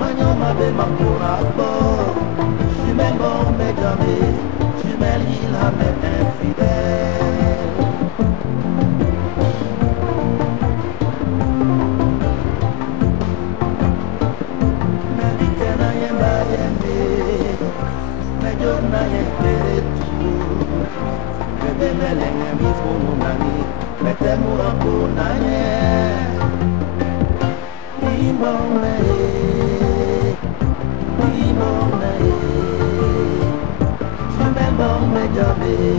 magnon ma be ma corabo. Je mets bon mais jamais, je mets l'île à mes infidèles. Mais vite na yemba yembe, mais j'en na yembe tout. Mais be melenge mi funu nani, mais te murambo nanye. Imone, tu m'aimes bon mais jamais,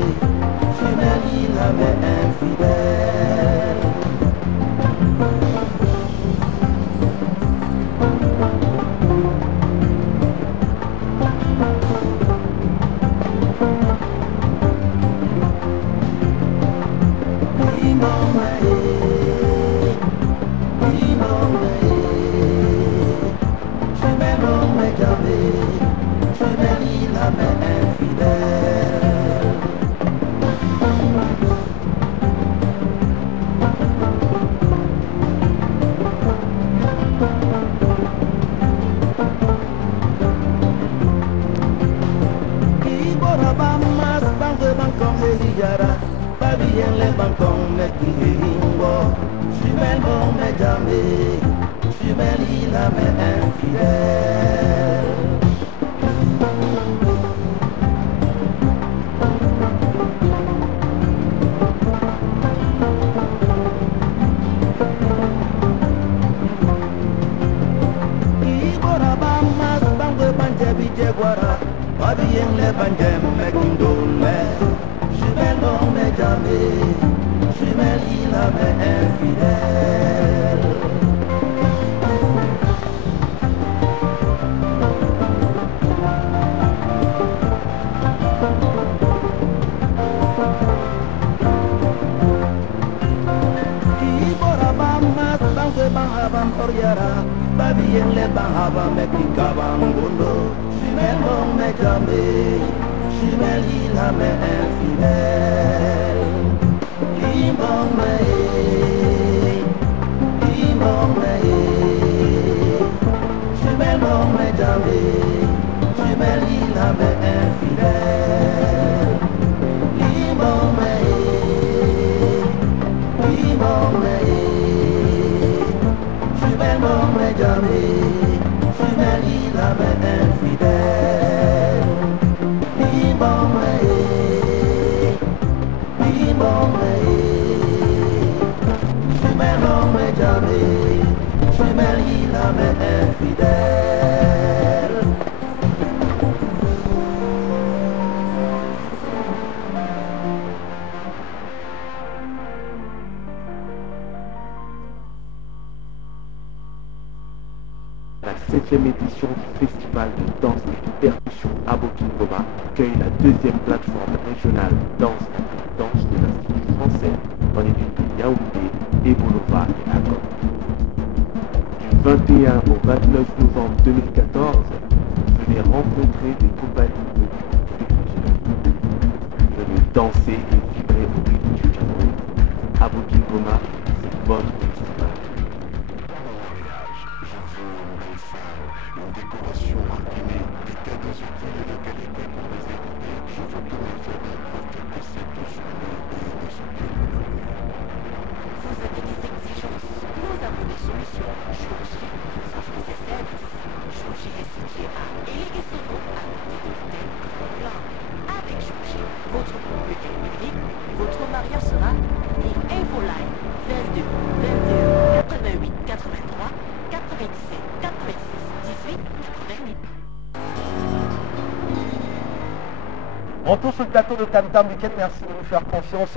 tu m'aimes l'île à mes infidèles. Tu m'aimes l'île à mes infidèles. Ibora bamas bangwe bangkong hejara, babien le bangkong meki hingwo. Tu m'aimes bon mais jamais, tu m'aimes l'île à mes infidèles. Babien le banjem mekindole, je mets bon mais jamais, je mets l'île à mes infidèles. Ibora bamas bangwe bangaban oriara, babien le bangaba mekikabangundo. Je mets bon mais jamais, je mets l'île à mes infidèles. Je mets bon mais jamais, je mets l'île à mes infidèles. Je mets bon mais jamais, je mets l'île à mes infidèles. Je mets bon mais jamais, je mets l'île à mes infidèles. La 7e édition du Festival de danse et de percussion à Bokingoma accueille la 2e plateforme régionale danse de l'Institut français dans les villes de Yaoundé, Ebolova et Agom. Du 21 au 29 novembre 2014, venez rencontrer des compagnies de musique. Venez danser et vibrer au rythme du Cameroun. À Bokingoma, c'est votre festival. Une décoration raffinée, des cadeaux utiles et de qualité pour les écouter. Je veux que mes amis profitent de cette journée et de ce que vous avez. Vous avez des exigences, nous avons des solutions. Chirurgie, vous offrez des services. Chirurgie est située à Elégué-Sono, à côté de l'hôtel Grand Blanc. Avec Chirurgie, votre couple est unique, votre mariage sera et Infoline 22 22 88 83 97 86 18 88. Retour sur le plateau de Tam Tam Weekend, merci de nous faire confiance.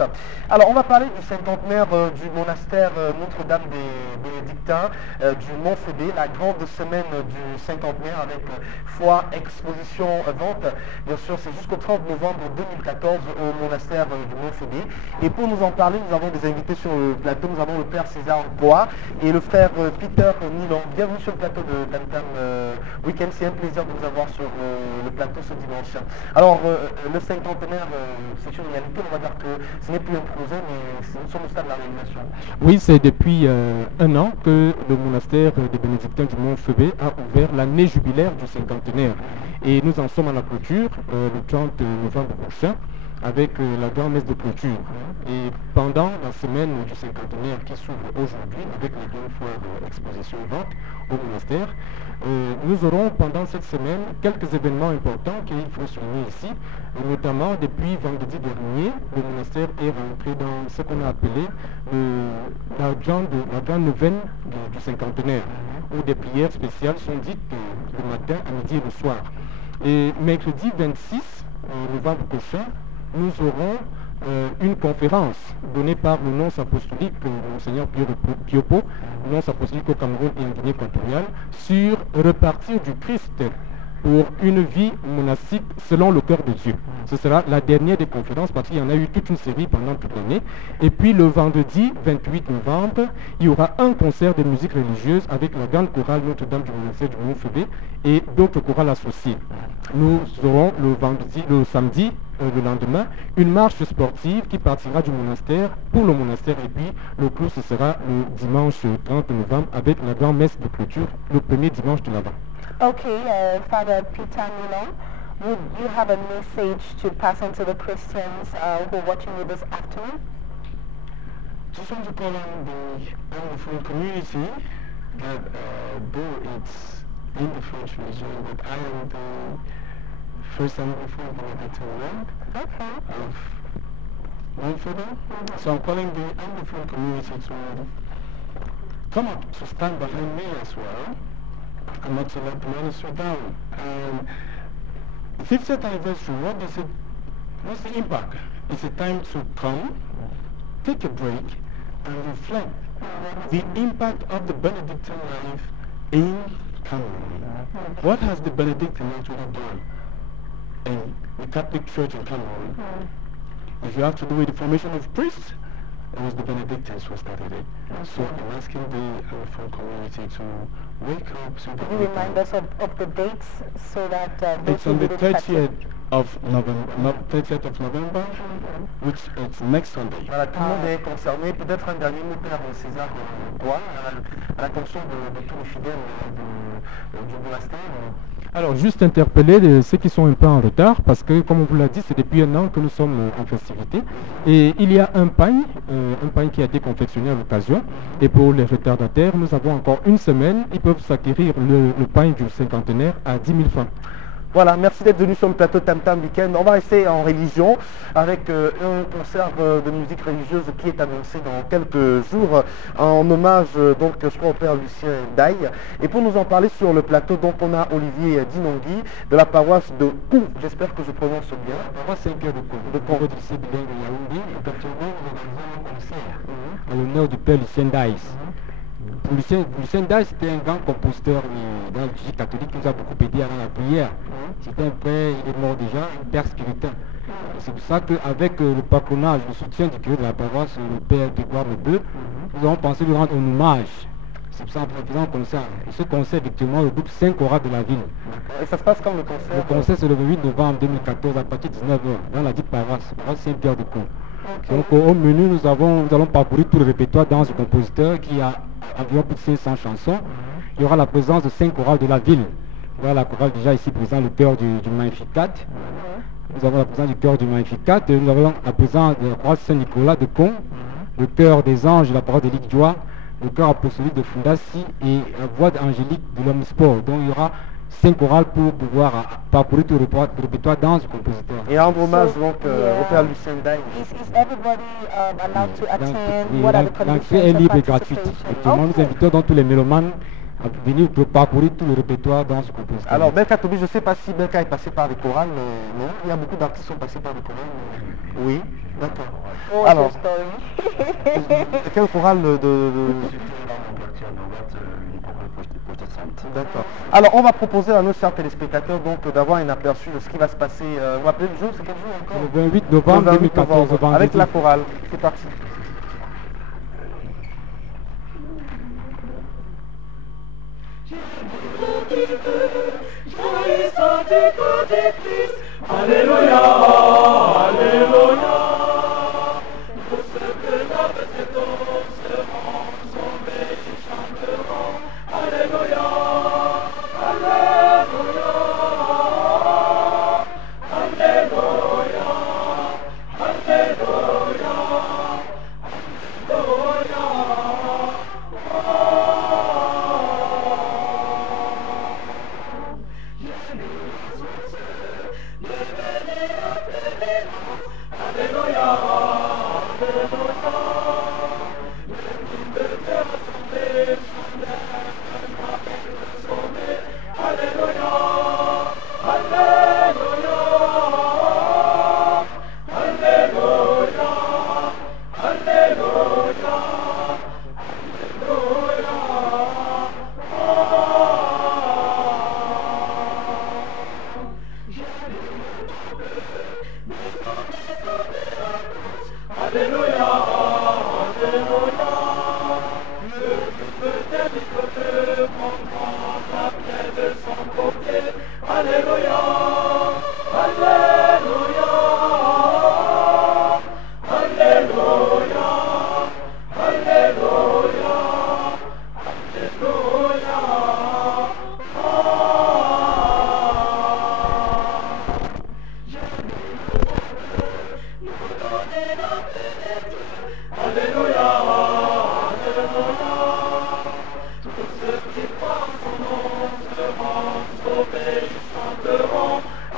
Alors on va parler du cinquantenaire du monastère Notre-Dame des Bénédictins du Mont-Fédé, la grande semaine du cinquantenaire avec foire, exposition, vente. Bien sûr, c'est jusqu'au 30 novembre 2014 au monastère du Mont-Fédé. Et pour nous en parler, nous avons des invités sur le plateau. Nous avons le père César Bois et le frère Peter Nilon. Bienvenue sur le plateau de Tam Tam Week-end, c'est un plaisir de vous avoir sur le plateau ce dimanche. Alors, le cinquantenaire, c'est une réalité, on va dire que ce n'est plus un projet, mais nous sommes au stade de la réalisation. Oui, c'est depuis un an que le monastère des bénédictins du Mont Febé a ouvert l'année jubilaire du cinquantenaire. Et nous en sommes à la clôture le 30 novembre prochain avec la grande messe de clôture. Et pendant la semaine du cinquantenaire qui s'ouvre aujourd'hui avec les deux foires exposition vente au monastère, nous aurons pendant cette semaine quelques événements importants qu'il faut souligner ici. Notamment, depuis vendredi dernier, le monastère est rentré dans ce qu'on a appelé la grande neuvaine du cinquantenaire, où des prières spéciales sont dites le matin, à midi et le soir. Et mercredi 26 novembre prochain, nous aurons une conférence donnée par le nonce apostolique, Monseigneur Piopo, nonce apostolique au Cameroun et en Guinée équatoriale, sur repartir du Christ pour une vie monastique selon le cœur de Dieu. Ce sera la dernière des conférences parce qu'il y en a eu toute une série pendant toute l'année. Et puis le vendredi 28 novembre, il y aura un concert de musique religieuse avec la grande chorale Notre-Dame du monastère du Mont Febé et d'autres chorales associées. Nous aurons le samedi, le lendemain, une marche sportive qui partira du monastère pour le monastère et puis le clou ce sera le dimanche 30 novembre avec la grande messe de clôture le premier dimanche de l'Avent. Okay, Father Peter Milon, would you have a message to pass on to the Christians who are watching you this afternoon? Just want to call on the Anglophone community that though it's in the French region, but I am the first Anglophone benedictine monk of Montfort. So I'm calling the Anglophone community to come up, to stand behind me as well, and not to let the ministry down. And the 50th anniversary, what's the impact? It's a time to come, take a break, and reflect the impact of the Benedictine life in Cameroon. What has the Benedictine actually done in the Catholic Church in Cameroon? If you have to do with the formation of priests, it was the Benedictines who started it. So I'm asking the Anglophone community to wake up. So Could you remind us of the dates so that those it's on who the didn't catch it- 30th of November, which is next Sunday. Voilà, tout le monde est concerné. Peut-être un dernier mot, Père César Bois, à l'attention de tous les fidèles du monastère. Alors, juste interpeller ceux qui sont un peu en retard, parce que, comme on vous l'a dit, c'est depuis un an que nous sommes en festivité. Et il y a un pagne qui a été confectionné à l'occasion. Et pour les retardataires, nous avons encore une semaine. Ils peuvent s'acquérir le pagne du cinquantenaire à 10 000 francs. Voilà, merci d'être venu sur le plateau Tam Tam Weekend. On va rester en religion avec un concert de musique religieuse qui est annoncé dans quelques jours en hommage donc je crois au Père Lucien Daille. Et pour nous en parler sur le plateau, donc on a Olivier Dinongui de la paroisse de Kou. J'espère que je prononce bien. La paroisse Saint-Pierre de Kou, De Kou. au lycée bilingue de Yaoundé, et actuellement nous organisons un concert à l'honneur du Père Lucien Daille. Pour Lucien Daille, c'était un grand compositeur dans le Jésus catholique qui nous a beaucoup aidé dans la prière. C'était un père, il est mort déjà, un père spiritain. Et c'est pour ça qu'avec le patronage, le soutien du curé de la paroisse, le Père Grégoire Lebeu, nous avons pensé lui rendre un hommage. C'est pour ça qu'on faisait un concert. Et ce concert, effectivement, regroupe 5 chorales de la ville. Et ça se passe quand le concert? Le concert, c'est le 28 novembre 2014 à partir de 19h dans la dite paroisse Saint-Pierre de Kou. Donc au menu, nous allons parcourir tout le répertoire dans ce compositeur qui a environ plus de 500 chansons. Il y aura la présence de 5 chorales de la ville. Voilà la chorale déjà ici présent, le chœur du Magnificat. Nous avons la présence du chœur du Magnificat. Nous avons la présence de la chorale Saint-Nicolas de Con, le chœur des anges de la paroisse de Ligjoie, le chœur apostolique de Fundasi et la voix d'Angélique de l'Homme Sport. Donc il y aura 5 chorales pour pouvoir parcourir tout le répertoire dans ce compositeur. Et rendre hommage donc au Père Lucien Daille. Is everybody allowed to attend? What are the L'entrée est conditions libre of et gratuite. participation? Actuellement, nous invitons donc tous les mélomanes à venir pour parcourir tout le répertoire dans ce compositeur. Alors Belka Tobi, je ne sais pas si Belka est passé par les chorales, mais non, il y a beaucoup d'artistes qui sont passés par les chorales. Oui, d'accord. What was Alors, your story? quelle chorale D'accord. Alors on va proposer à nos chers téléspectateurs donc d'avoir un aperçu de ce qui va se passer. Vous rappelez le jour, c'est quel jour encore? Le 28 novembre Le 28 2014, novembre, vendredi. avec la chorale. C'est parti. Thank you. Jaillissant du corps du Christ. Alléluia, Alléluia. Pour ceux que l'homme cet homme seront sauvés et chanteront. Alléluia, Alléluia, Alléluia,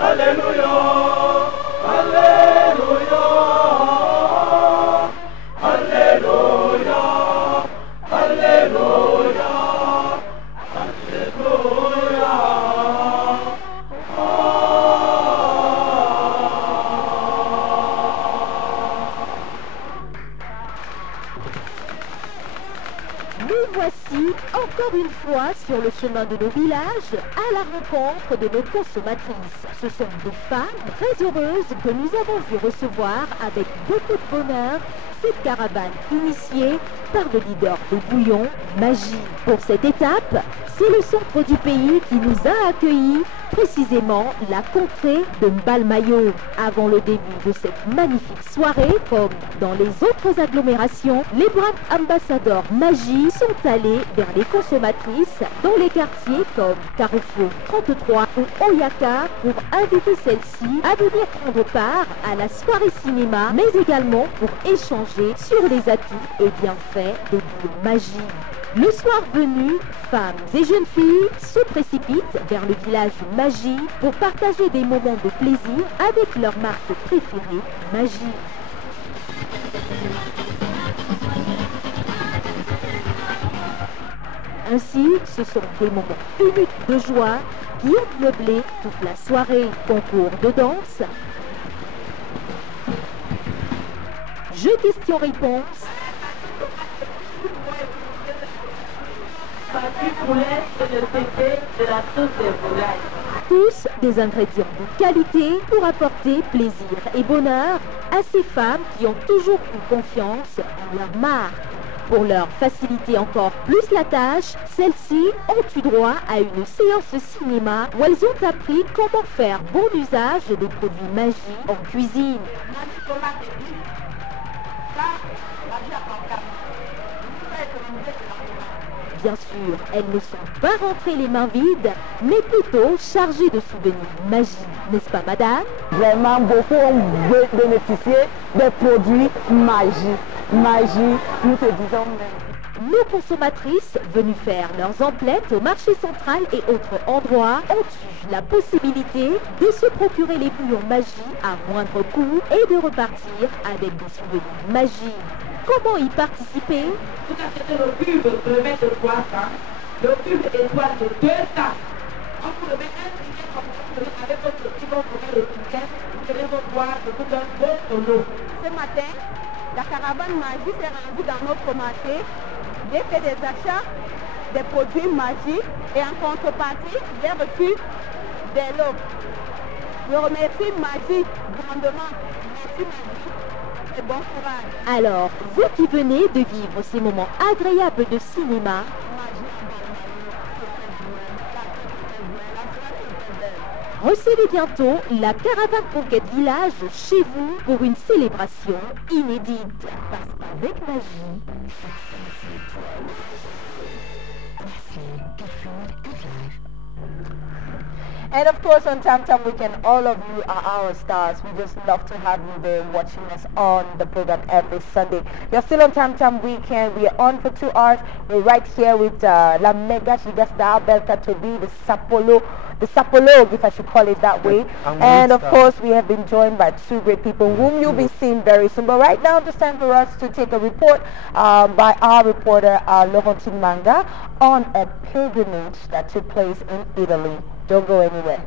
Alléluia, Sur le chemin de nos villages, à la rencontre de nos consommatrices. Ce sont des femmes très heureuses que nous avons vu recevoir avec beaucoup de bonheur cette caravane initiée par le leader de Bouillon, Magie. Pour cette étape, c'est le centre du pays qui nous a accueillis, précisément la contrée de Mbalmayo. Avant le début de cette magnifique soirée, comme dans les autres agglomérations, les braves ambassadeurs Magie sont allés vers les consommatrices dans les quartiers comme Carrefour 33 ou Oyaka pour inviter celles-ci à venir prendre part à la soirée cinéma, mais également pour échanger sur les atouts et bienfaits de Bouillon Magie. Le soir venu, femmes et jeunes filles se précipitent vers le village Magie pour partager des moments de plaisir avec leur marque préférée, Magie. Ainsi, ce sont des moments uniques de joie qui ont meublé toute la soirée. Concours de danse, jeux questions-réponses, tous des ingrédients de qualité pour apporter plaisir et bonheur à ces femmes qui ont toujours eu confiance en leur marque. Pour leur faciliter encore plus la tâche, celles-ci ont eu droit à une séance cinéma où elles ont appris comment faire bon usage des produits Magie en cuisine. Bien sûr, elles ne sont pas rentrées les mains vides, mais plutôt chargées de souvenirs Magie, n'est-ce pas madame? Vraiment, beaucoup ont bénéficié des produits Magie. Magie, nous te disons merci. Nos consommatrices venues faire leurs emplettes au marché central et autres endroits ont eu la possibilité de se procurer les bouillons Magie à moindre coût et de repartir avec des souvenirs Magie. Comment y participer? Tout à fait, le cube brevet de 300, le cube étoile de 200. On vous le met un ticket comme vous avec votre petit bon pour le ticket, vous allez voir que vous donne votre lot. Ce matin, la caravane Magie s'est rendue dans notre marché. J'ai fait des achats des produits Magie et en contrepartie, j'ai reçu des lots. Je remercie Magie grandement. Merci Magie. Et bon courage. Alors, vous qui venez de vivre ces moments agréables de cinéma, Recevez bientôt la caravane Conquête Village chez vous pour une célébration inédite. Parce qu'avec magie, And of course, on Tam Tam Weekend, all of you are our stars. We just love to have you there watching us on the program every Sunday. You're still on Tam Tam Weekend. We are on for 2 hours. We're right here with La Mega Giga Star, Belka Tobi, the Sapolo, if I should call it that way. And of course, we have been joined by 2 great people whom you'll be seeing very soon. But right now, it's time for us to take a report by our reporter, Laurentine Manga, on a pilgrimage that took place in Italy. Don't go anywhere.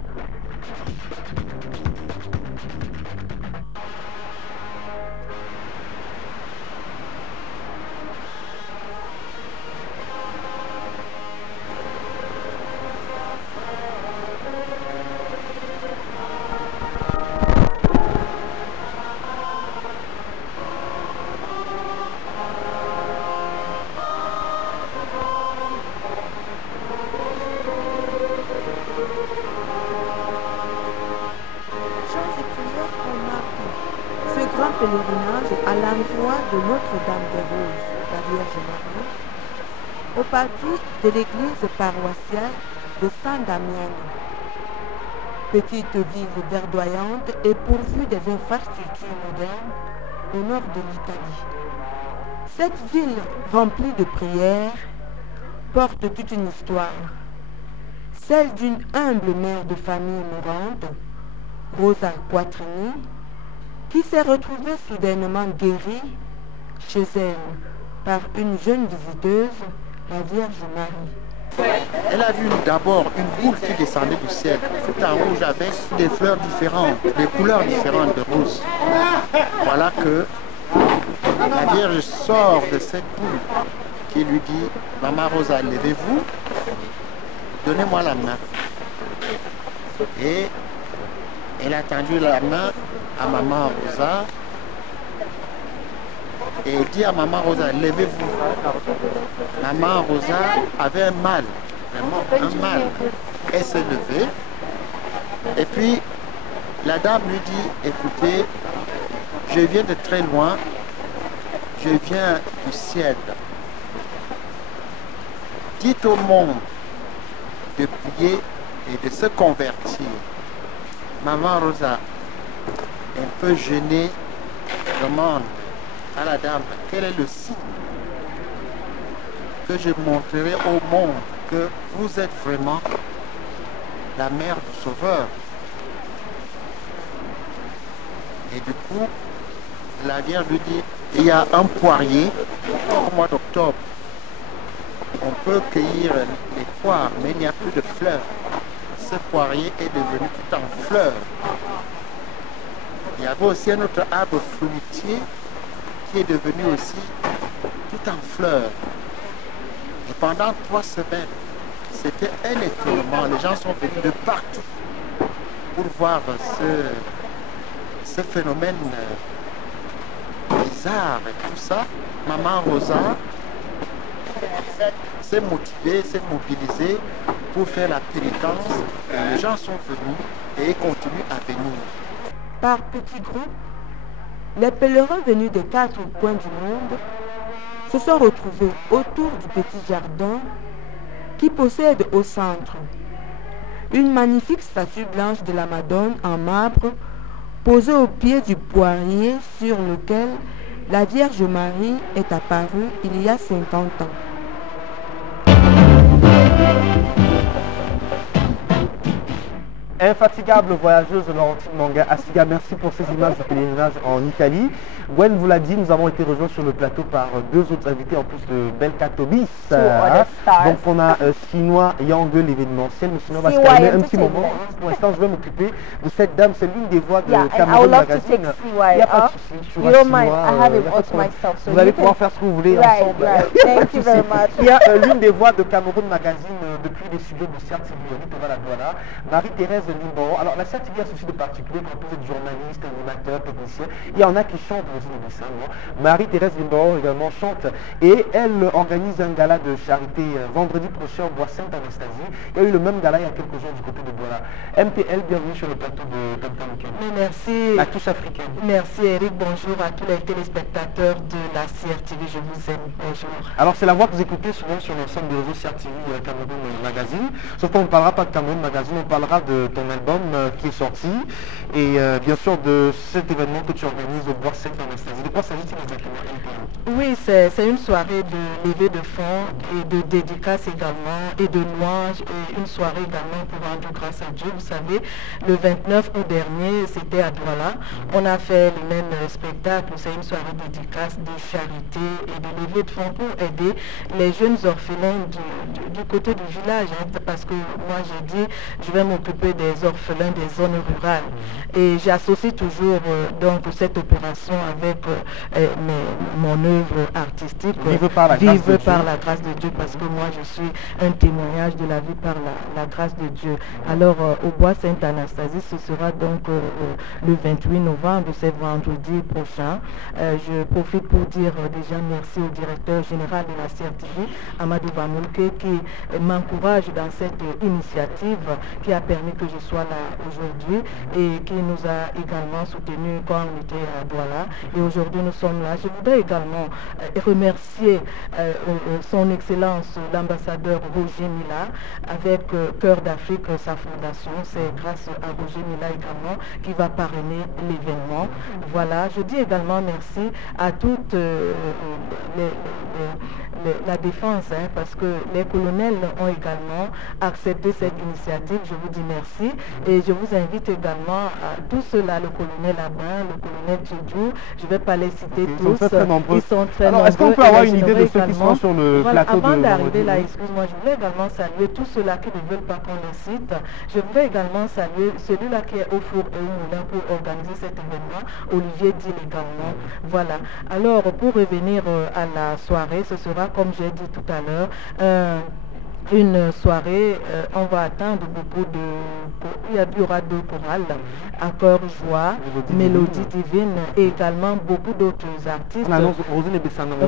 Pèlerinage à l'endroit de Notre-Dame des Roses, la Vierge Marie, au parvis de l'église paroissiale de Saint-Damien. Petite ville verdoyante et pourvue des infrastructures modernes au nord de l'Italie. Cette ville remplie de prières porte toute une histoire, celle d'une humble mère de famille mourante, Rosa Quattrini, qui s'est retrouvée soudainement guérie chez elle par une jeune visiteuse, la Vierge Marie. Elle a vu d'abord une boule qui descendait du ciel, tout en rouge avec des fleurs différentes, des couleurs différentes de rose. Voilà que la Vierge sort de cette boule qui lui dit « Maman Rosa, levez-vous, donnez-moi la main. » Et elle a tendu la main à Maman Rosa et elle dit à Maman Rosa, levez-vous. Maman Rosa avait un mal, vraiment un mal. Elle s'est levée et puis la dame lui dit, écoutez, je viens de très loin, je viens du ciel. Dites au monde de prier et de se convertir. Maman Rosa, un peu gênée, demande à la dame quel est le signe que je montrerai au monde que vous êtes vraiment la mère du Sauveur. Et du coup, la Vierge lui dit, il y a un poirier au mois d'octobre. On peut cueillir les poires, mais il n'y a plus de fleurs. Ce poirier est devenu tout en fleurs. Il y avait aussi un autre arbre fruitier qui est devenu aussi tout en fleurs. Et pendant 3 semaines, c'était un étonnement. Les gens sont venus de partout pour voir ce phénomène bizarre et tout ça. Maman Rosa s'est motivée, s'est mobilisée pour faire la pénitence. Et les gens sont venus et continuent à venir. Par petits groupes, les pèlerins venus des 4 coins du monde se sont retrouvés autour du petit jardin qui possède au centre une magnifique statue blanche de la Madone en marbre posée au pied du poirier sur lequel la Vierge Marie est apparue il y a 50 ans. Infatigable voyageuse Laurentine Manga, Asiga, merci pour ces images du pèlerinage en Italie. Gwen vous l'a dit, nous avons été rejoints sur le plateau par 2 autres invités en plus de Belka Tobis. Donc on a Chinois Yang, l'événementiel, mais sinon on va se calmer un petit moment. Pour l'instant je vais m'occuper de cette dame, c'est l'une des voix de Cameroun Magazine. Il n'y a pas de souci, tu vois Chinois, vous allez pouvoir faire ce que vous voulez ensemble. Il y a l'une des voix de Cameroun Magazine depuis les studios de CRTV Littoral à Douala, Marie-Thérèse Limboro. Alors la CRTV a ceci de particulier quand vous êtes journaliste, animateur, technicien. Il y en a qui chantent dans une dessin. Marie-Thérèse Limboro également chante et elle organise un gala de charité vendredi prochain au Bois Sainte-Anastasie. Il y a eu le même gala il y a quelques jours du côté de Douala. MTL, bienvenue sur le plateau de Tam Tam Week-end. Merci. La touche africaine. Merci Eric, bonjour à tous les téléspectateurs de la CRTV, je vous aime, bonjour. Alors c'est la voix que vous écoutez souvent sur l'ensemble des réseaux CRTV Cameroun Magazine, sauf qu'on ne parlera pas de Cameroun Magazine, on parlera de ton album qui est sorti et bien sûr de cet événement que tu organises au Bois Sainte-Anastasie. De quoi s'agit-il exactement? Oui, c'est une soirée de levée de fonds et de dédicaces également et de louanges et une soirée également pour rendre grâce à Dieu. Vous savez, le 29 août dernier, c'était à Douala. On a fait le même spectacle, c'est une soirée de dédicaces, de charité et de levée de fonds pour aider les jeunes orphelins du côté du village, hein, parce que moi j'ai dit, je vais m'occuper des orphelins des zones rurales. Et j'associe toujours donc cette opération avec mon œuvre artistique, Vive par la grâce de Dieu, parce que moi je suis un témoignage de la vie par la grâce de Dieu. Alors au Bois Sainte-Anastasie, ce sera donc le 28 novembre, c'est vendredi prochain. Je profite pour dire déjà merci au directeur général de la CRTV, Amadou Vanolke, qui m'encourage dans cette initiative qui a permis que je sois là aujourd'hui et qui nous a également soutenus quand on était à Douala. Et aujourd'hui nous sommes là. Je voudrais également remercier son Excellence l'ambassadeur Roger Mila avec Cœur d'Afrique, sa fondation. C'est grâce à Roger Mila également qui va parrainer l'événement. Voilà, je dis également merci à toute la défense, hein, parce que les colonels ont également accepté cette initiative. Je vous dis merci et je vous invite également à tous ceux-là, le colonel Abin, le colonel Djoudjou, je ne vais pas les citer tous. Ils sont très nombreux. Alors, est-ce qu'on peut avoir une idée de ceux qui sont sur le plateau Avant d'arriver là, excuse-moi, je voulais également saluer tous ceux-là qui ne veulent pas qu'on les cite. Je voudrais également saluer celui-là qui est au four et au moulin pour organiser cet événement, Olivier Dill également. Voilà. Alors, pour revenir à la soirée, ce sera, comme j'ai dit tout à l'heure, une soirée, on va attendre beaucoup de... Il y aura deux chorales, Accord Joie, Mélodie Divine et également beaucoup d'autres artistes.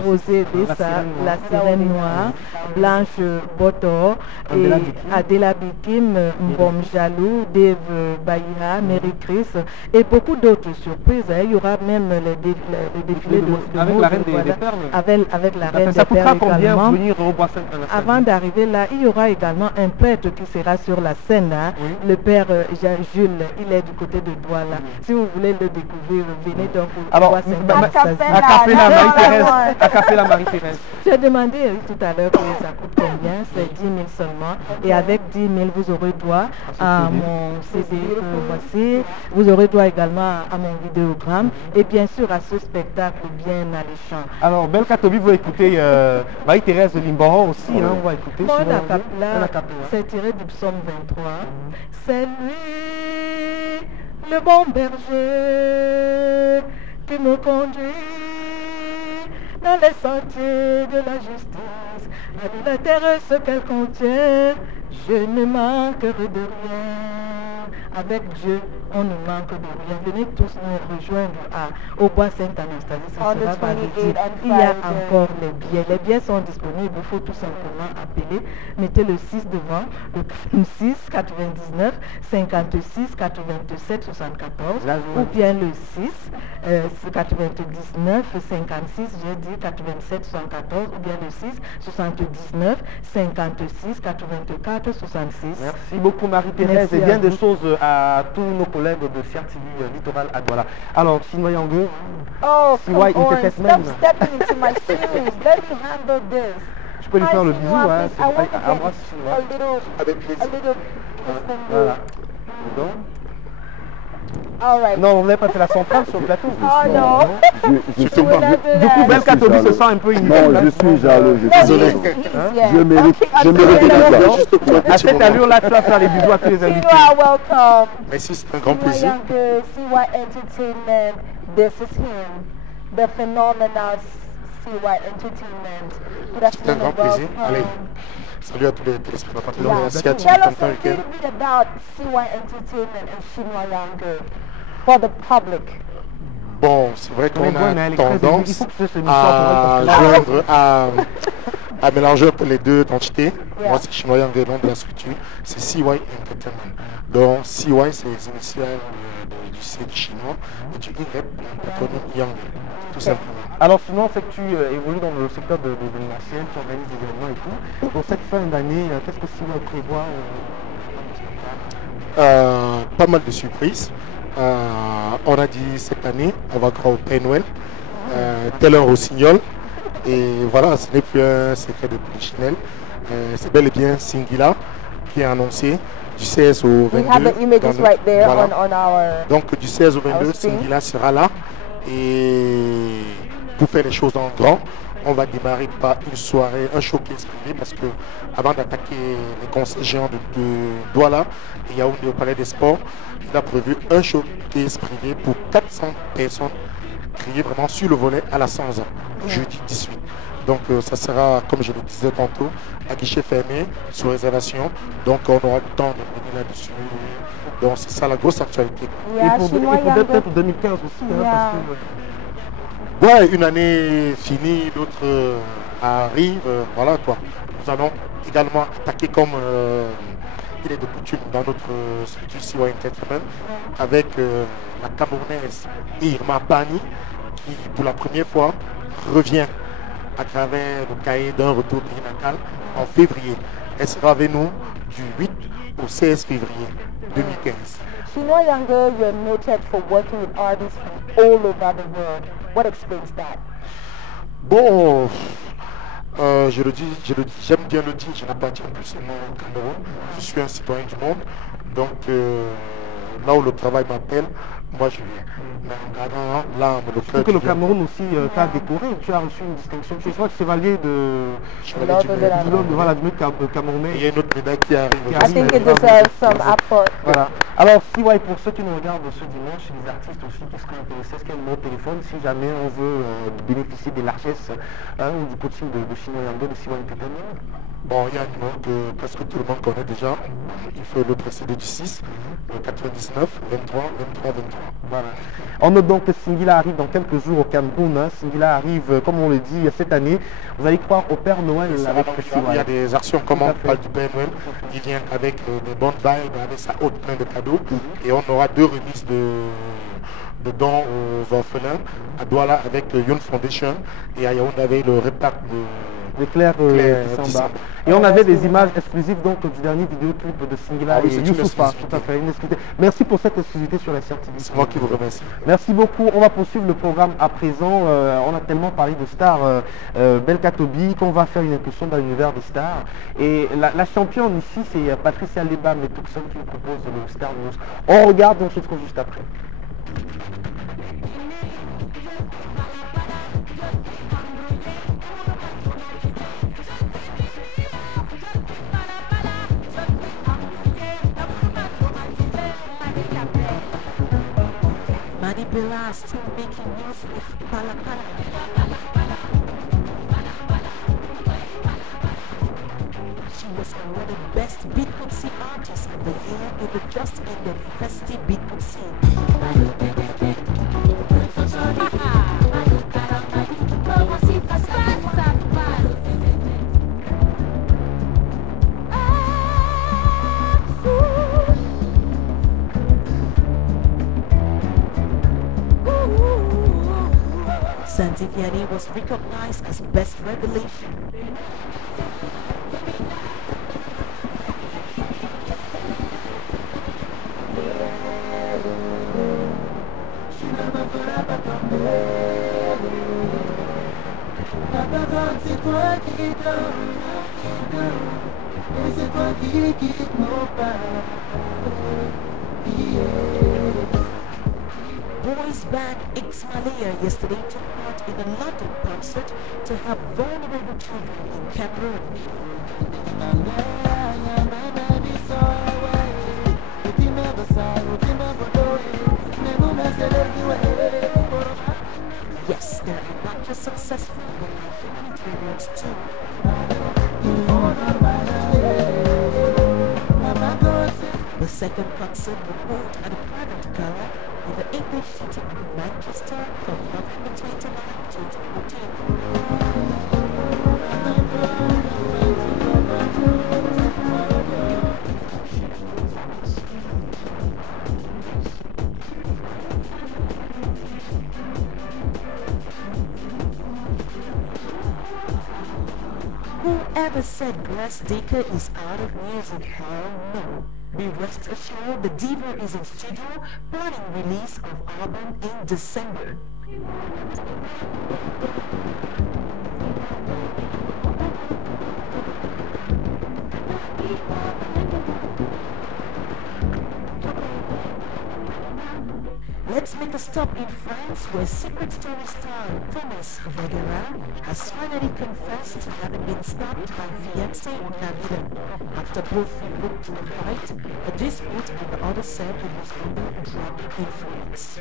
Rosé Bessa, La Sirène Noire, Blanche Botor, et Adela Bikim, Mbom Jalou, Dave Baïra, Mary Chris et beaucoup d'autres surprises. Il y aura même le défilé de avec mode, la Reine des voilà, Perles. avec la Reine Ça des Perles également. venir au Bois Sainte-Anastasie? Avant d'arriver là, il y aura également un prêtre qui sera sur la scène, hein. Oui. Le père Jean-Jules, il est du côté de Douala. Si vous voulez le découvrir, venez donc au Bois Sainte-Anastasie. Acapella Marie-Thérèse. J'ai demandé tout à l'heure que ça coûte combien, c'est 10 000 seulement. Et avec 10 000, vous aurez droit à mon CD que voici. Vous aurez droit également à mon vidéogramme et bien sûr à ce spectacle bien alléchant. Alors, Bel Katobi, vous écoutez Marie-Thérèse Limboro aussi, hein, on va écouter. C'est tiré du psaume 23. C'est lui, le bon berger, qui me conduit dans les sentiers de la justice. La terre est ce qu'elle contient, je ne manquerai de rien. Avec Dieu, on ne manque de rien. Venez tous nous rejoindre au Bois Sainte-Anastasie. Il y a encore les billets. Les billets sont disponibles. Il faut tout simplement appeler. Mettez le 6 devant, le 6 99 56 87 74 ou bien le 6 99 56, j'ai dit 87 74 ou bien le 6 79 56 84 66. Merci beaucoup Marie-Thérèse et bien des choses à tous nos collègues de CRTV Littoral à Douala. Alors, Sinwa Yangue, Stop stepping into my shoes. Let me handle this. Je peux lui faire le bisou, hein, I want to get a little voilà. Donc, all right. non, on n'avait pas fait la centrale sur le plateau. Oh non. Je suis pas. Du coup, Bel Katobi se sent un peu inutile. Non, je suis jaloux, je suis désolé. Je mérite de juste pour un À petit cette moment. allure-là, tu vas faire les bisous à tous les invités. Welcome. Merci, c'est un grand plaisir. CY Entertainment. This is him, the phenomenal CY Entertainment. Good C'est un grand afternoon, plaisir. welcome. Allez. Salut à tous les téléspectateurs Yeah. asiatiques. Tell us a Tantan little Weekend. bit about CY Entertainment and Chinois Younger for the public. Bon, c'est vrai qu'on Mais bon, mais a elle est très émue. Il tendance faut que tu fasses l'émission pour elle, parce à que là- joindre, à mélanger un peu les deux entités. Yeah. Moi, c'est Chinois Yang, le nom de la structure. C'est CY Entertainment. Donc, CY, c'est les initiales du C du chinois et du Y, l'acronyme Yang, tout simplement. Alors sinon, on sait que tu évolues dans le secteur de l'événementiel, tu organises des événements et tout. Pour cette fin d'année, qu'est-ce que CY prévoit Pas mal de surprises. On a dit cette année, on va croire au Père Noël, tel un rossignol. Et voilà, ce n'est plus un secret de Polichinelle. C'est bel et bien Singila qui est annoncé du 16 au 22. We have the images dans right there voilà. on our. Donc du 16 au 22, our screen. Singila sera là. Et pour faire les choses en grand, on va démarrer par une soirée, un showcase privé, parce que avant d'attaquer les concerts géants de Douala et Yaoundé au Palais des Sports, il a prévu un showcase privé pour 400 personnes criées vraiment sur le volet à la 100 ans, jeudi 18. Donc ça sera, comme je le disais tantôt, à guichet fermé, sous réservation. Donc on aura le temps de venir là-dessus. Donc c'est ça la grosse actualité. Yeah, et pour peut-être pour 2015 aussi, hein, Yeah. parce que... Ouais, une année finie, l'autre arrive, voilà quoi. Nous allons également attaquer comme il est de coutume dans notre structure CY Entertainment avec la Camerounaise Irma Bani qui pour la première fois revient à travers le cahier d'un retour périnatal en février. Elle sera avec nous du 8 au 16 février 2015. Chinois Younger, you're noted for working with artists from all over the world. What explains that? Bon, je le dis, j'aime bien le dire, je n'appartiens plus seulement au Cameroun, je suis un citoyen du monde, donc là où le travail m'appelle, moi je viens. Mais en regardant l'âme, le cœur. que le Cameroun aussi t'a décoré, tu as reçu une distinction, tu es chevalier de voilà, du Camerounais. Il y a une autre médaille qui arrive. I think it deserves some effort. Voilà. Alors, CY, pour ceux qui nous regardent ce dimanche, les artistes aussi qui seraient intéressés, est-ce qu'il y a un numéro de téléphone si jamais on veut bénéficier des largesses ou du coaching de Chinois Younger, de CY Entertainment? Bon, il y a un numéro que presque tout le monde connaît déjà. Il faut le précéder du 6, le 99, 23, 23, 23. Voilà. On note donc que Singila arrive dans quelques jours au Cameroun. Hein. Singila arrive, comme on le dit, cette année. Vous allez croire au Père Noël avec il y a des actions, comme on parle du Père Noël. Il vient avec des bonnes vibes, avec sa haute plein de cadeaux. Et on aura 2 remises de dons aux orphelins à Douala avec le Young Foundation et à Yaoundé avec le réparc de Claire Dissamba. Et on avait des images exclusives donc du dernier vidéoclip de Singila et Youssoufa. Tout à fait, une exclusivité. Merci pour cette exclusivité sur la science TV. C'est moi qui vous remercie. Merci beaucoup. On va poursuivre le programme à présent. On a tellement parlé de stars Belka Tobi qu'on va faire une incursion dans l'univers des stars. Et la championne ici, c'est Patricia Leba Metukson qui nous propose le Star News. On regarde, on se retrouve juste après. Manipula still making news with Pala Pala. She was awarded Best Beatboxing Artist of the Year in the just ended Festive Beatboxing. Santiviani was recognized as Best Revelation. C'est toi qui donnes, et c'est toi qui quittes nos pas. Boys band X Malaya yesterday took part in a London concert to help vulnerable children in Cameroon. Yes, they are not just successful, but humanitarians too. second concert will hold at a private gala in the English city of Manchester from November 29 to 14. Whoever said Grace Dicker is out of music, hell no. Be rest assured the diva is in studio planning release of album in December. Let's make a stop in France where Secret Story star Thomas Vergara has finally confessed to having been stabbed by fiancé Navida. After both revoked the fight, a dispute, and the other said it was under drug influence.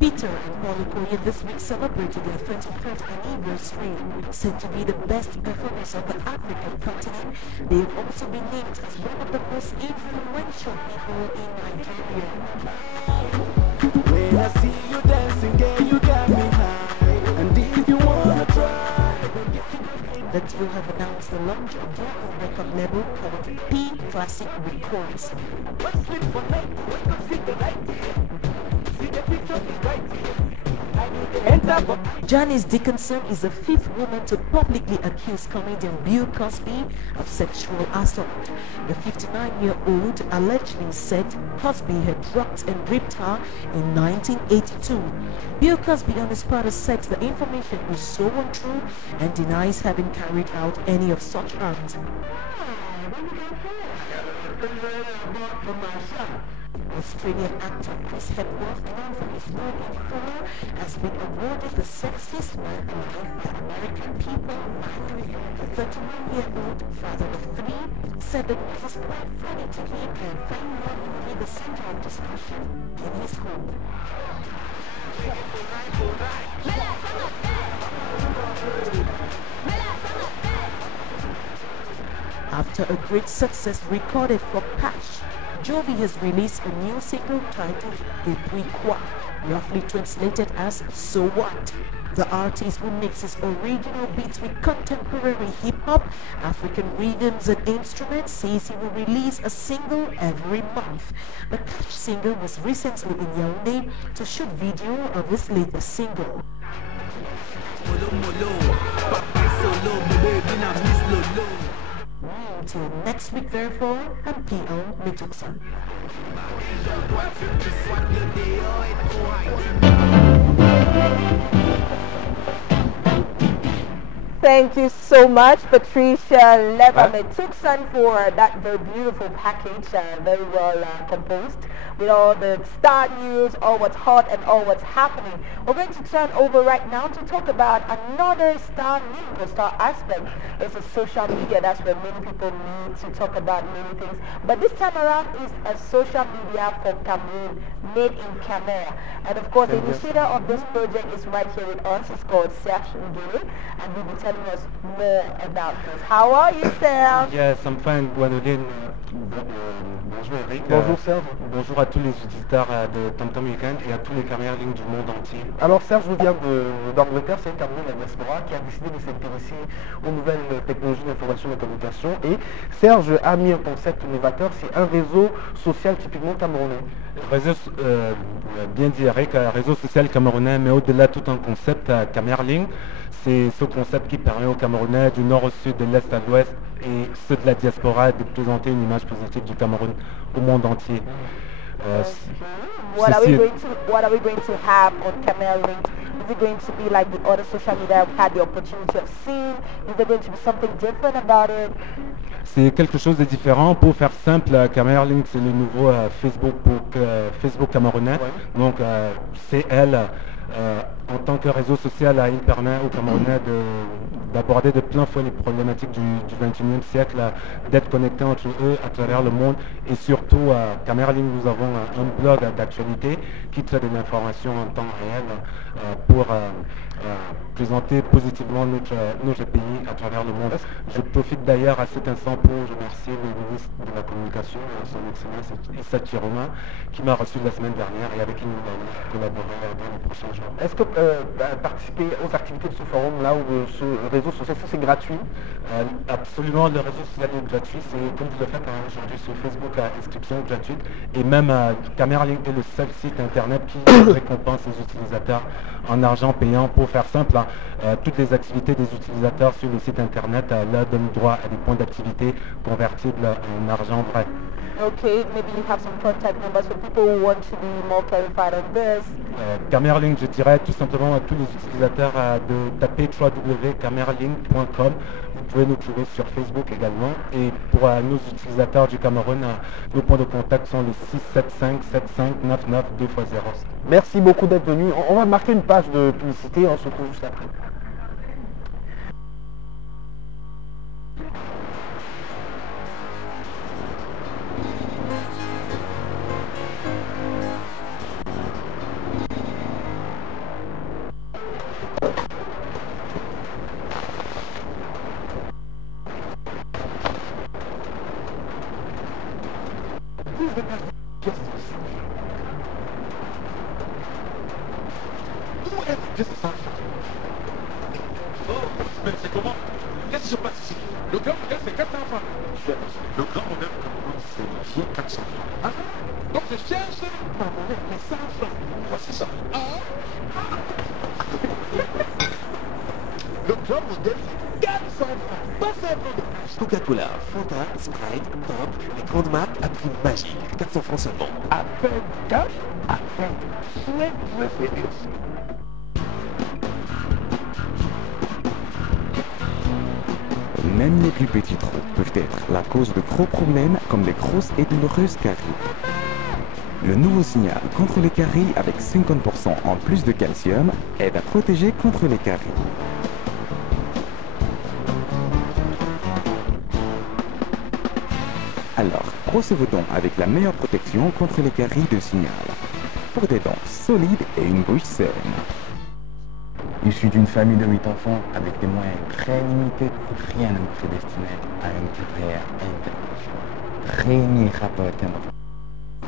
Peter and Paulie Koye this week celebrated their 33rd anniversary, said to be the best performers of the African continent. They've also been named as one of the most influential people in Nigeria. When I see you dancing, girl, you got me high. And if you wanna try, the duo have announced the launch of their own record label called P Classic Records. what's sweet for night? Wake up, see the light. See the picture is right here. I need to enter for Janice Dickinson is the fifth woman to publicly accuse comedian Bill Cosby of sexual assault. The 59-year-old allegedly said Cosby had drugged and raped her in 1982. Bill Cosby on his part has said the information is so untrue and denies having carried out any of such acts. Australian actor Chris Hemsworth, known for his role in Thor, has been awarded the Sexiest Man Alive by American People. The 31-year-old father of three said that it was quite funny to him and find one would be the center of discussion in his home. After a great success recorded for Patch, Jovi has released a new single titled Et puis quoi, roughly translated as So What. The artist who mixes original beats with contemporary hip-hop, African rhythms and instruments says he will release a single every month. The Patch single was recently in Yaoundé to shoot video of his latest single. Until next week, therefore, I'm P.O. Mitchellson. Thank you so much, Patricia Leva-Metuksan, for that very beautiful package, very well composed, with all the star news, all what's hot and all what's happening. We're going to turn over right now to talk about another star news, the star aspect. It's a social media, that's where many people need to talk about many things. But this time around is a social media for Cameroon, made in Cameroon. And of course, the initiator of this project is right here with us. It's called Serge Ngere, and we'll be telling us more about this. How are you, Serge? Yes, I'm fine, Gwendoline. Bonjour Eric. Bonjour Serge. Bonjour à tous les auditeurs de TomTom Weekend et à tous les caméras lignes du monde entier. Alors Serge nous vient d'Angleterre, c'est un Cameroun, la diaspora, qui a décidé de s'intéresser aux nouvelles technologies d'information et de communication. Et Serge a mis un concept novateur, c'est un réseau social typiquement camerounais. Réseau, bien dit Eric, réseau social camerounais, mais au-delà tout un concept, Camerling, c'est ce concept qui permet aux Camerounais du nord au sud, de l'est à l'ouest et ceux de la diaspora de présenter une image positive du Cameroun au monde entier. What are we going to have on Camerling? Is it going to be like the other social media I've had the opportunity of seeing? Is there going to be something different about it? C'est quelque chose de différent. Pour faire simple, Camerling, c'est le nouveau Facebook camerounais. Ouais. Donc, c'est elle, en tant que réseau social, il permet aux Camerounais d'aborder de plein fouet les problématiques du 21e siècle, d'être connectés entre eux à travers le monde. Et surtout, à Camerling, nous avons un blog d'actualité qui traite de l'information en temps réel pour présenter positivement notre pays à travers le monde. Je profite d'ailleurs à cet instant pour remercier le ministre de la Communication, son Excellence Issa Chiroma, qui m'a reçu la semaine dernière et avec qui nous allons collaborer dans les prochains jours. Est-ce que participer aux activités de ce forum-là ou de ce réseau social, c'est gratuit? Absolument, le réseau social est gratuit. C'est comme vous le faites aujourd'hui sur Facebook à inscription gratuite. Et même Camerling est le seul site internet qui récompense les utilisateurs en argent payant. Pour faire simple, toutes les activités des utilisateurs sur le site internet leur donnent droit à des points d'activité convertibles en argent vrai. Okay, maybe you have some contact numbers for people who want to be more clarified on this. Camerling, je dirais tout simplement à tous les utilisateurs de taper www.camerling.com. Vous pouvez nous trouver sur Facebook également. Et pour nos utilisateurs du Cameroun, nos points de contact sont les 675 7599 2x0. Merci beaucoup d'être venu. On va marquer une page de publicité, on se retrouve juste après. Mais c'est comment? Qu'est-ce qui se passe ici? Le grand modèle, c'est 400 francs. Le grand modèle, c'est 400 francs. Ah, donc je cherche les 100 francs. Voici ça. Ah. Le grand modèle, 400 francs. Pas simple. Coca-Cola, Fanta, Sprite, Top, les grandes marques à prix magique. 400 francs seulement. À peine cash, à peine souhait préféré. Même les plus petits trous peuvent être la cause de gros problèmes comme les grosses et douloureuses caries. Le nouveau signal contre les caries avec 50% en plus de calcium aide à protéger contre les caries. Alors, procédons donc avec la meilleure protection contre les caries de signal, pour des dents solides et une bouche saine. Issu d'une famille de 8 enfants avec des moyens très limités, rien ne me prédestinait à une carrière internationale. Premier rappeur camerounais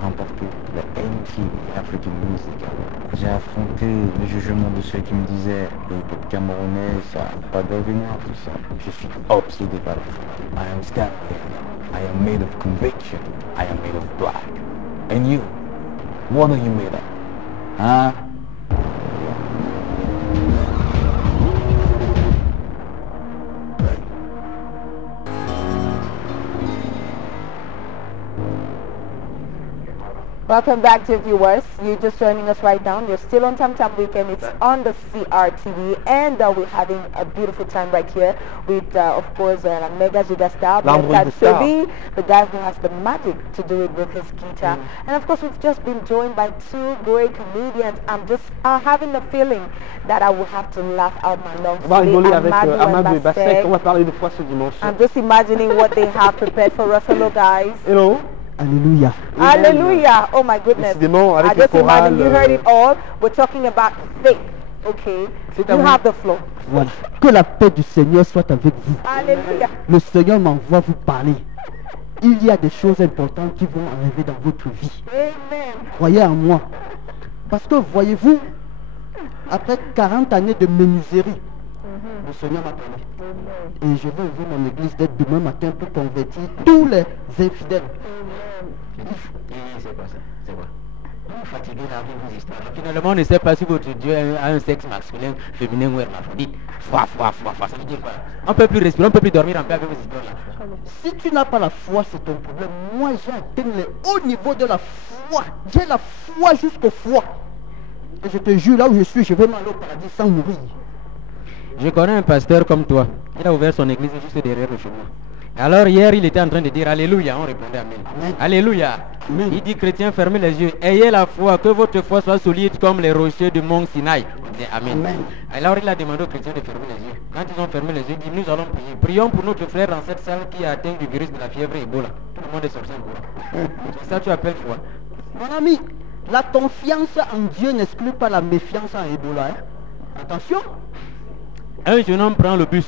remporté le MTV African Music Award. J'ai affronté le jugement de ceux qui me disaient le hip-hop camerounais, ça n'a pas d'avenir, tout ça. Je suis obsédé par le travail. I am standing. I am made of conviction. I am made of black. And you? What are you made of? Huh? Welcome back to viewers. You're just joining us right now. You're still on Tam Tam Weekend. It's on the CRTV, and we're having a beautiful time right here with, of course, a mega giga star, the guy who has the magic to do it with his guitar. And of course, we've just been joined by two great comedians. I'm just having a feeling that I will have to laugh out my lungs. On va rigoler avec Amadou et Bassek. On va parler de foi ce dimanche. I'm just imagining what they have prepared for us. Hello, guys. Hello. Alléluia. Hallelujah. Oh my goodness. I just imagine you heard it all. We're talking about faith. Okay. You have the floor. Voilà. Que la paix du Seigneur soit avec vous. Alléluia. Le Seigneur m'envoie vous parler. Il y a des choses importantes qui vont arriver dans votre vie. Amen. Croyez en moi. Parce que voyez-vous, après 40 années de menuiserie, le Seigneur m'a parlé. Et je vais ouvrir mon église dès demain matin pour convertir tous les infidèles. C'est quoi ça? C'est quoi? Vous fatiguez avec vos histoires. Finalement, on ne sait pas si votre Dieu a un sexe masculin, féminin ou hermaphrodite. Foi, ça veut dire quoi? On ne peut plus respirer, on ne peut plus dormir en paix avec vos histoires là. Si tu n'as pas la foi, c'est ton problème. Moi, j'ai atteint le haut niveau de la foi. J'ai la foi jusqu'au foie. Et je te jure, là où je suis, je vais m'aller au paradis sans mourir. Je connais un pasteur comme toi. Il a ouvert son église juste derrière le chemin. Alors hier, il était en train de dire Alléluia, on répondait Amen. Alléluia. Il dit chrétien, fermez les yeux. Ayez la foi, que votre foi soit solide comme les rochers du mont Sinaï. On dit Amen. Alors il a demandé aux chrétiens de fermer les yeux. Quand ils ont fermé les yeux, il dit nous allons prier. Prions pour notre frère dans cette salle qui a atteint du virus de la fièvre Ebola. Tout le monde est sorti en courant. C'est ça que tu appelles foi. Mon ami, la confiance en Dieu n'exclut pas la méfiance en Ebola. Hein? Attention. Un jeune homme prend le bus.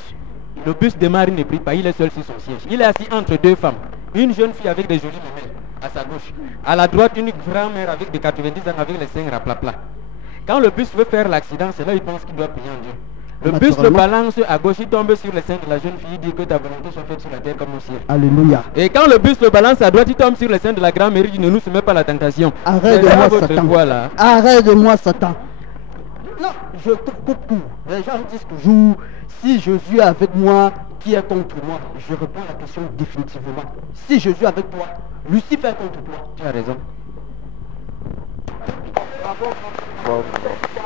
Le bus démarre, il ne prie pas, il est seul sur son siège. Il est assis entre deux femmes. Une jeune fille avec des jolies mamelles à sa gauche. À la droite, une grand-mère avec des 90 ans avec les seins raplapla. Quand le bus veut faire l'accident, c'est là qu'il pense qu'il doit prier en Dieu. Le bus le balance à gauche, il tombe sur les seins de la jeune fille, il dit que ta volonté soit faite sur la terre comme au ciel. Alléluia. Et quand le bus le balance à droite, il tombe sur les seins de la grand-mère, il dit ne nous soumets pas à la tentation. Arrête de moi, Satan. Voilà. Arrête de moi, Satan. Non, je te coupe tout. Les gens disent toujours, si Jésus est avec moi, qui est contre moi? Je réponds à la question définitivement. Si Jésus est avec toi, Lucifer est contre toi. Tu as raison.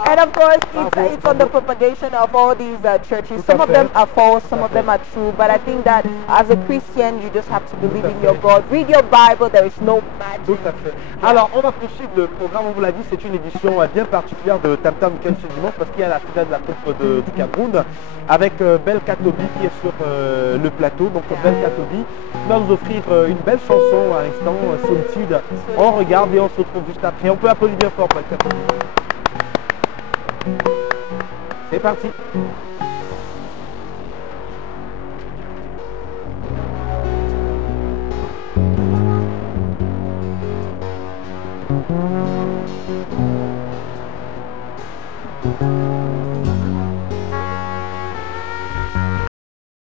And of course, it's on the propagation of all these churches. Some of them are false, some of them are true. But I think that as a Christian, you just have to believe in your God. Read your Bible, there is no magic. Tout à fait. Alors, on va poursuivre le programme. On vous l'a dit, c'est une édition bien particulière de Tam Tam Weekend ce dimanche parce qu'il y a la finale de la Coupe du Cameroun avec Bel Katobi qui est sur le plateau. Donc, Bel Katobi va nous offrir une belle chanson à l'instant, Solitude. On regarde et on se retrouve juste après. On peut applaudir bien fort Bel Katobi. C'est parti.